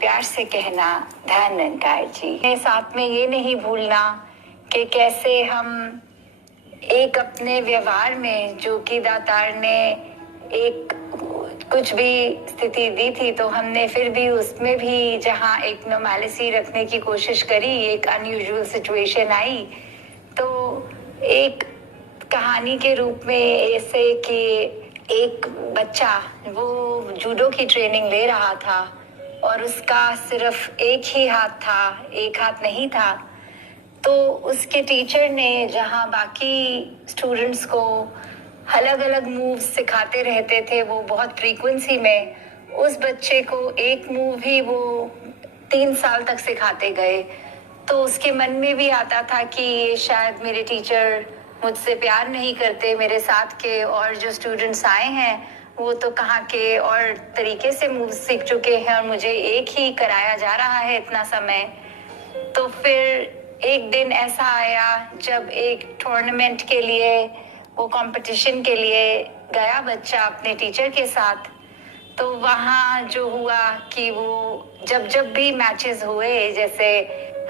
प्यार से कहना ध्यान निरंकार जी। साथ में ये नहीं भूलना कि कैसे हम एक अपने व्यवहार में, जो कि दातार ने एक कुछ भी स्थिति दी थी तो हमने फिर भी उसमें भी जहाँ एक नॉर्मैलिटी रखने की कोशिश करी, एक अनयूजुअल सिचुएशन आई तो एक कहानी के रूप में ऐसे कि एक बच्चा वो जूडो की ट्रेनिंग ले रहा था और उसका सिर्फ एक ही हाथ था, एक हाथ नहीं था। तो उसके टीचर ने जहाँ बाकी स्टूडेंट्स को अलग अलग मूव्स सिखाते रहते थे वो बहुत फ्रीक्वेंसी में, उस बच्चे को एक मूव ही वो 3 साल तक सिखाते गए। तो उसके मन में भी आता था कि ये शायद मेरे टीचर मुझसे प्यार नहीं करते, मेरे साथ के और जो स्टूडेंट्स आए हैं वो तो कहाँ के और तरीके से मूव सीख चुके हैं और मुझे एक ही कराया जा रहा है इतना समय। तो फिर एक दिन ऐसा आया जब एक टूर्नामेंट के लिए, वो कंपटीशन के लिए गया बच्चा अपने टीचर के साथ। तो वहाँ जो हुआ कि वो जब भी मैचेस हुए, जैसे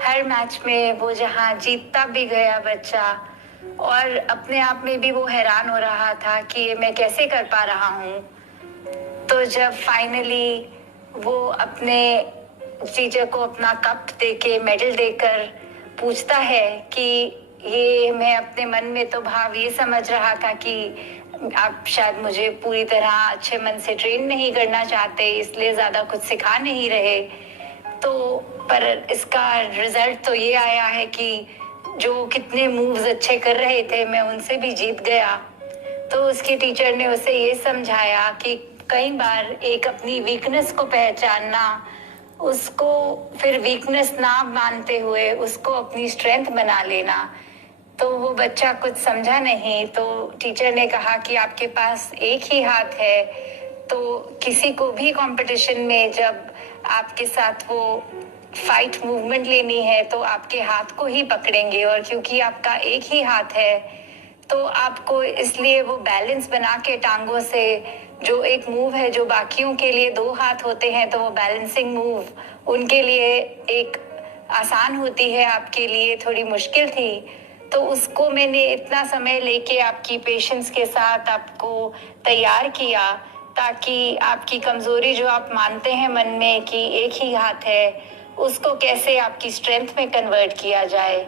हर मैच में वो जहाँ जीतता भी गया बच्चा और अपने आप में भी वो हैरान हो रहा था कि ये मैं कैसे कर पा रहा हूँ। तो जब फाइनली वो अपने टीचर को अपना कप देके, मेडल देकर पूछता है कि ये मैं अपने मन में तो भाव ये समझ रहा था कि आप शायद मुझे पूरी तरह अच्छे मन से ट्रेन नहीं करना चाहते, इसलिए ज़्यादा कुछ सिखा नहीं रहे। तो पर इसका रिजल्ट तो ये आया है कि जो कितने मूव्स अच्छे कर रहे थे मैं उनसे भी जीत गया। तो उसके टीचर ने उसे ये समझाया कि कई बार एक अपनी वीकनेस को पहचानना, उसको फिर वीकनेस ना मानते हुए उसको अपनी स्ट्रेंथ बना लेना। तो वो बच्चा कुछ समझा नहीं। तो टीचर ने कहा कि आपके पास एक ही हाथ है, तो किसी को भी कंपटीशन में जब आपके साथ वो फाइट मूवमेंट लेनी है तो आपके हाथ को ही पकड़ेंगे, और क्योंकि आपका एक ही हाथ है तो आपको इसलिए वो बैलेंस बना के टांगों से, जो एक मूव है जो बाकियों के लिए 2 हाथ होते हैं तो वो बैलेंसिंग मूव उनके लिए एक आसान होती है, आपके लिए थोड़ी मुश्किल थी। तो उसको मैंने इतना समय लेके आपकी पेशेंस के साथ आपको तैयार किया ताकि आपकी कमजोरी जो आप मानते हैं मन में कि एक ही हाथ है, उसको कैसे आपकी स्ट्रेंथ में कन्वर्ट किया जाए।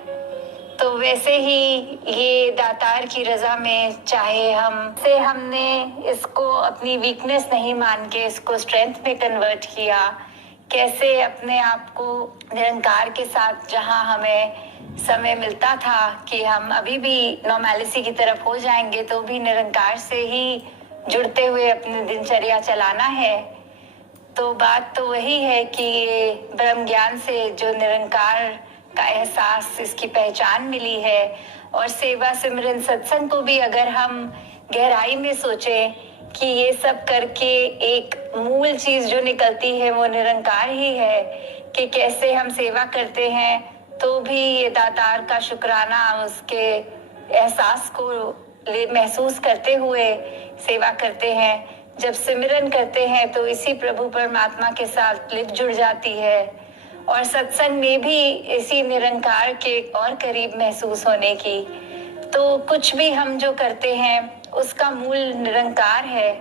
तो वैसे ही ये दातार की रजा में चाहे हमने इसको अपनी वीकनेस नहीं मान के इसको स्ट्रेंथ में कन्वर्ट किया, कैसे अपने आप को निरंकार के साथ, जहां हमें समय मिलता था कि हम अभी भी नॉर्मैलिटी की तरफ हो जाएंगे तो भी निरंकार से ही जुड़ते हुए अपनी दिनचर्या चलाना है। तो बात तो वही है कि ये ब्रह्म ज्ञान से जो निरंकार का एहसास, इसकी पहचान मिली है, और सेवा सिमरन सत्संग को भी अगर हम गहराई में सोचें कि ये सब करके एक मूल चीज जो निकलती है वो निरंकार ही है, कि कैसे हम सेवा करते हैं तो भी ये दातार का शुक्राना, उसके एहसास को महसूस करते हुए सेवा करते हैं। जब सिमरन करते हैं तो इसी प्रभु परमात्मा के साथ लिप जुड़ जाती है, और सत्संग में भी इसी निरंकार के और करीब महसूस होने की। तो कुछ भी हम जो करते हैं उसका मूल निरंकार है।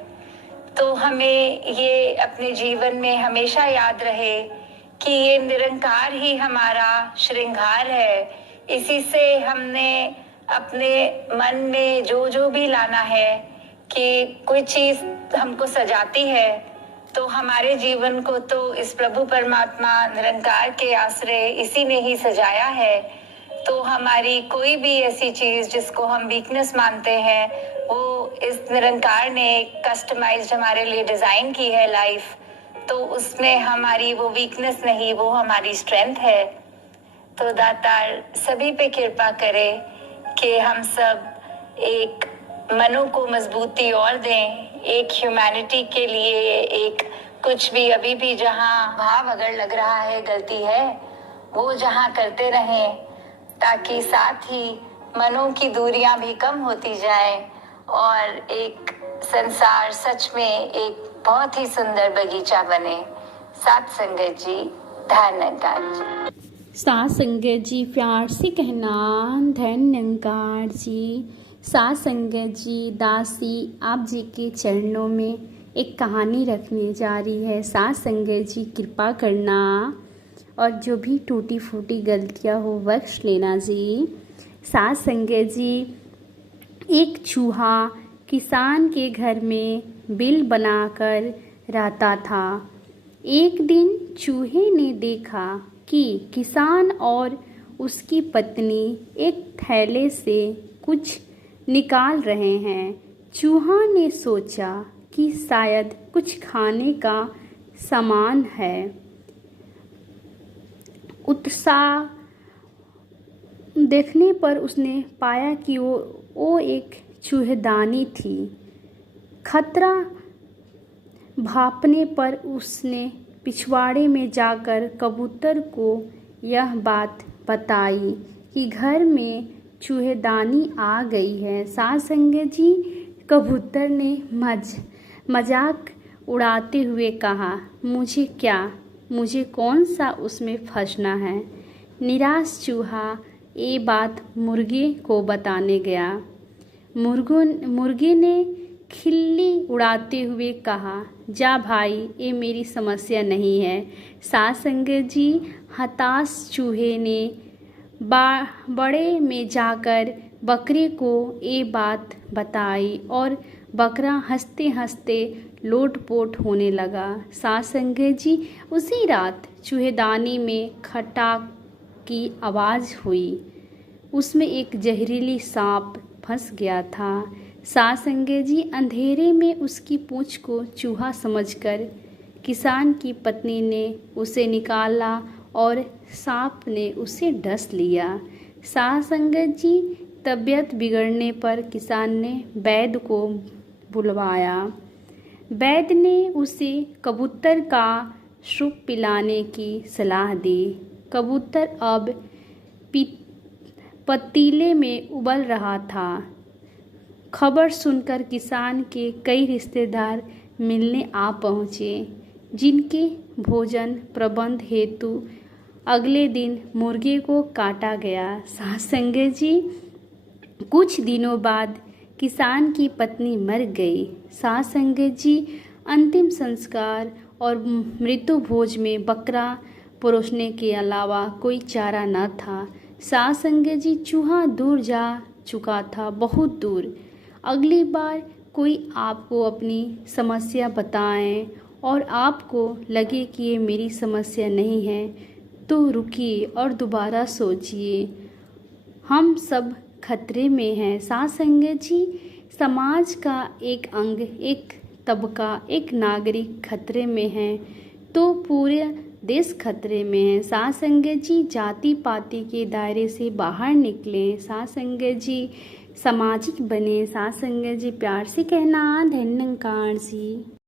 तो हमें ये अपने जीवन में हमेशा याद रहे कि ये निरंकार ही हमारा श्रृंगार है। इसी से हमने अपने मन में जो जो भी लाना है कि कोई चीज हमको सजाती है तो हमारे जीवन को तो इस प्रभु परमात्मा निरंकार के आश्रय इसी ने ही सजाया है। तो हमारी कोई भी ऐसी चीज जिसको हम वीकनेस मानते हैं वो इस निरंकार ने कस्टमाइज्ड हमारे लिए डिजाइन की है लाइफ। तो उसमें हमारी वो वीकनेस नहीं, वो हमारी स्ट्रेंथ है। तो दातार सभी पे कृपा करे कि हम सब एक मनों को मजबूती और दें, एक ह्यूमैनिटी के लिए, एक कुछ भी अभी भी जहाँ भाव अगर लग रहा है गलती है वो जहाँ करते रहें, ताकि साथ ही मनों की दूरियां भी कम होती जाएं और एक संसार सच में एक बहुत ही सुंदर बगीचा बने। साथ संगत जी, धन्यकार जी। साथ संगत जी प्यार से कहना धन्यकार जी। साथ संगत जी, दासी आप जी के चरणों में एक कहानी रखने जा रही है। साथ संगत जी कृपा करना और जो भी टूटी फूटी गलतियां हो बख्श लेना जी। साथ संगत जी, एक चूहा किसान के घर में बिल बनाकर रहता था। एक दिन चूहे ने देखा कि किसान और उसकी पत्नी एक थैले से कुछ निकाल रहे हैं। चूहा ने सोचा कि शायद कुछ खाने का सामान है। उत्साह देखने पर उसने पाया कि वो एक चूहेदानी थी। खतरा भांपने पर उसने पिछवाड़े में जाकर कबूतर को यह बात बताई कि घर में चूहेदानी आ गई है। साथ संगत जी, कबूतर ने मजाक उड़ाते हुए कहा, मुझे कौन सा उसमें फंसना है। निराश चूहा ये बात मुर्गे को बताने गया। मुर्गे ने खिल्ली उड़ाते हुए कहा, जा भाई, ये मेरी समस्या नहीं है। साथ संगत जी, हताश चूहे ने बड़े में जाकर बकरे को ये बात बताई और बकरा हंसते हंसते लोटपोट होने लगा। साथ संगत जी, उसी रात चूहेदानी में खटाक की आवाज़ हुई। उसमें एक जहरीली सांप फंस गया था। साथ संगत जी, अंधेरे में उसकी पूंछ को चूहा समझकर किसान की पत्नी ने उसे निकाला और सांप ने उसे डस लिया। साथ संगत जी, तबीयत बिगड़ने पर किसान ने वैद्य को बुलवाया। वैद्य ने उसे कबूतर का सूप पिलाने की सलाह दी। कबूतर अब पतीले में उबल रहा था। खबर सुनकर किसान के कई रिश्तेदार मिलने आ पहुँचे, जिनके भोजन प्रबंध हेतु अगले दिन मुर्गे को काटा गया। साथ संगत जी, कुछ दिनों बाद किसान की पत्नी मर गई। साथ संगत जी, अंतिम संस्कार और मृत्यु भोज में बकरा परोसने के अलावा कोई चारा न था। साथ संगत जी, चूहा दूर जा चुका था, बहुत दूर। अगली बार कोई आपको अपनी समस्या बताएं और आपको लगे कि ये मेरी समस्या नहीं है, तो रुकिए और दोबारा सोचिए। हम सब खतरे में हैं। साथ संगत जी, समाज का एक अंग, एक तबका, एक नागरिक खतरे में है तो पूरे देश खतरे में है। साथ संगत जी, जाति पाति के दायरे से बाहर निकलें। साथ संगत जी, सामाजिक बने। साथ संगत जी, प्यार से कहना धन्यकार जी।